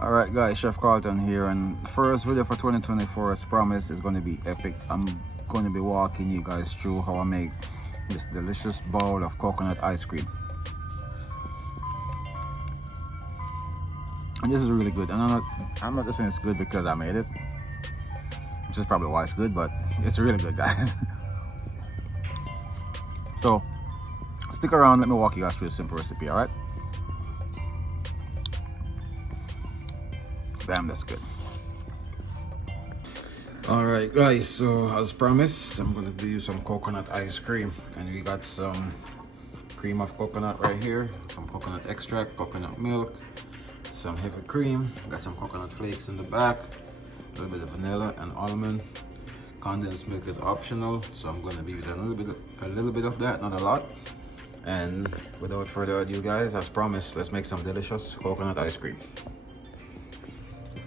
Alright guys, Chef Carlton here, and the first video for 2024 as promised is going to be epic. I'm going to be walking you guys through how I make this delicious bowl of coconut ice cream. And this is really good, and I'm not just saying it's good because I made it, which is probably why it's good, but it's really good, guys. So stick around, let me walk you guys through a simple recipe. Alright, damn, that's good. Alright guys, so as promised, I'm going to do some coconut ice cream, and we got some cream of coconut right here, some coconut extract, coconut milk, some heavy cream, got some coconut flakes in the back, a little bit of vanilla and almond. Condensed milk is optional, so I'm going to be using a little bit of that, not a lot. And without further ado guys, as promised, let's make some delicious coconut ice cream.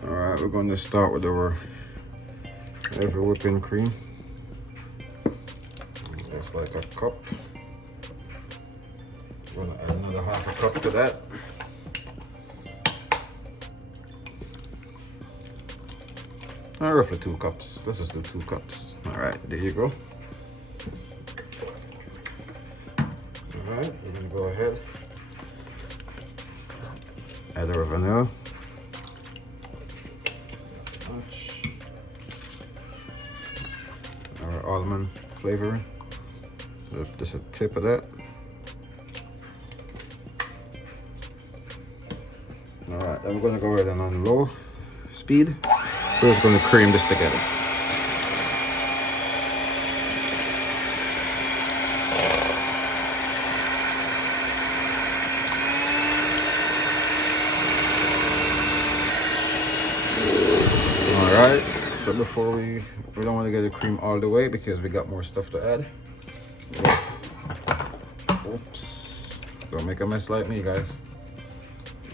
Alright, we're going to start with our heavy whipping cream. That's like a cup. We're going to add another half a cup to that. Roughly 2 cups. Let's just do 2 cups. Alright, there you go. Alright, we're going to go ahead, add our vanilla. Our almond flavoring, so just a tip of that. Alright, then we're going to go ahead and on low speed, we're just going to cream this together. Alright, so before we don't want to get the cream all the way because we got more stuff to add. Oops, don't make a mess like me guys.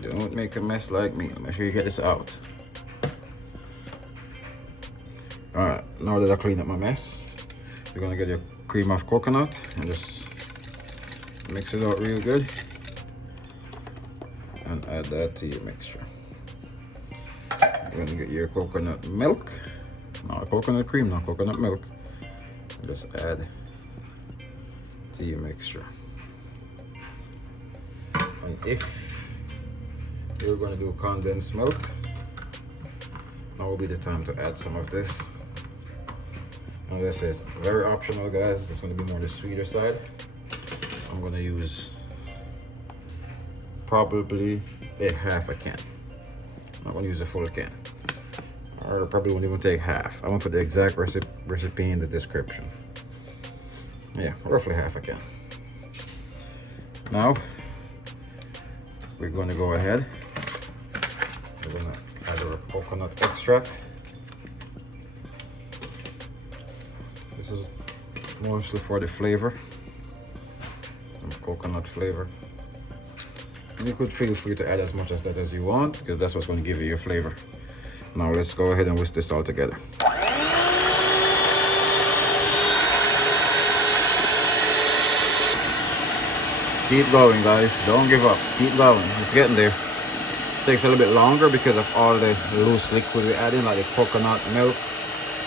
Don't make a mess like me. Make sure you get this out. Alright, now that I clean up my mess, you're gonna get your cream of coconut and just mix it out real good and add that to your mixture. You're gonna get your coconut milk, not coconut cream, not coconut milk. Just add to your mixture. And if you're gonna do condensed milk, now will be the time to add some of this. Now this is very optional guys, it's gonna be more the sweeter side. I'm gonna use probably a half a can. I'm not gonna use a full can. Or probably won't even take half. I'm gonna put the exact recipe in the description. Yeah, roughly half a can. Now, we're gonna go ahead. We're gonna add our coconut extract. This is mostly for the flavor, some coconut flavor. And you could feel free to add as much of that as you want, because that's what's going to give you your flavor. Now let's go ahead and whisk this all together. Keep going guys, don't give up, keep going, it's getting there. Takes a little bit longer because of all the loose liquid we're adding, like the coconut milk,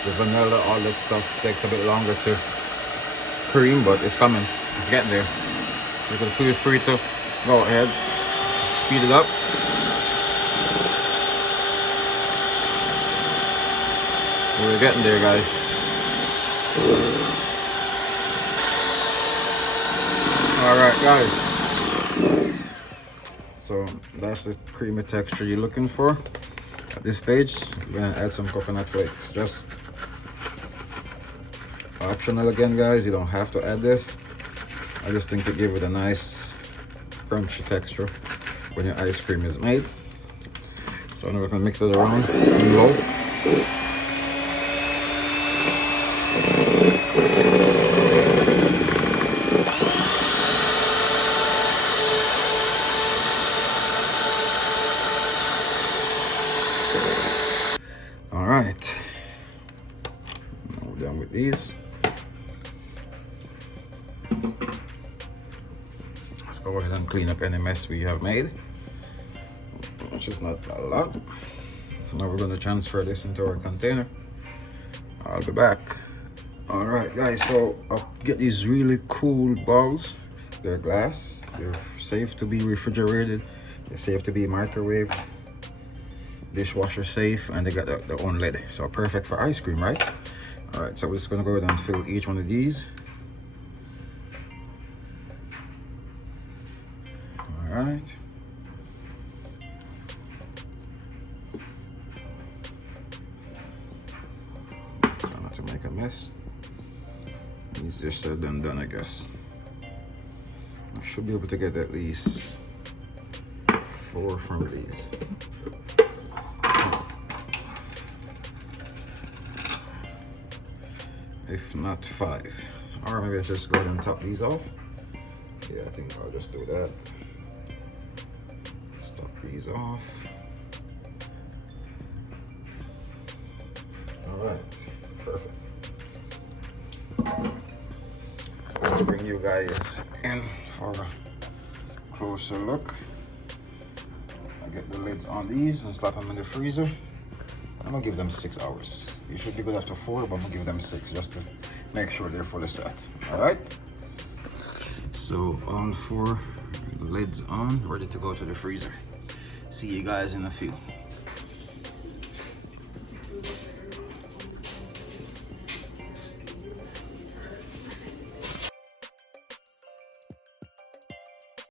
the vanilla, all that stuff takes a bit longer to cream, but it's coming, it's getting there. You can feel free to go ahead, speed it up. We're getting there guys. Alright guys, so that's the creamy texture you're looking for. At this stage, we're gonna add some coconut flakes. Just optional again guys, you don't have to add this. I just think to give it a nice crunchy texture when your ice cream is made. So now we're gonna mix it around in low. All right, now we're done with these. Let's go ahead and clean up any mess we have made. which is not a lot. Now we're going to transfer this into our container. I'll be back. All right, guys, so I'll get these really cool bowls. They're glass, they're safe to be refrigerated, they're safe to be microwaved, dishwasher safe, and they got their own lid, so perfect for ice cream, right? All right, so we're just gonna go ahead and fill each one of these. All right. Try not to make a mess. Easier said than done, I guess. I should be able to get at least 4 from these. If not 5. Or maybe I'll just go ahead and top these off. Yeah, I think I'll just do that. Let's top these off. Alright, perfect. Let's bring you guys in for a closer look. I get the lids on these and slap them in the freezer. I'm gonna give them 6 hours. You should be good after 4, but I'm gonna give them 6 just to make sure they're fully set. All right. So all 4 lids on, ready to go to the freezer. See you guys in a few.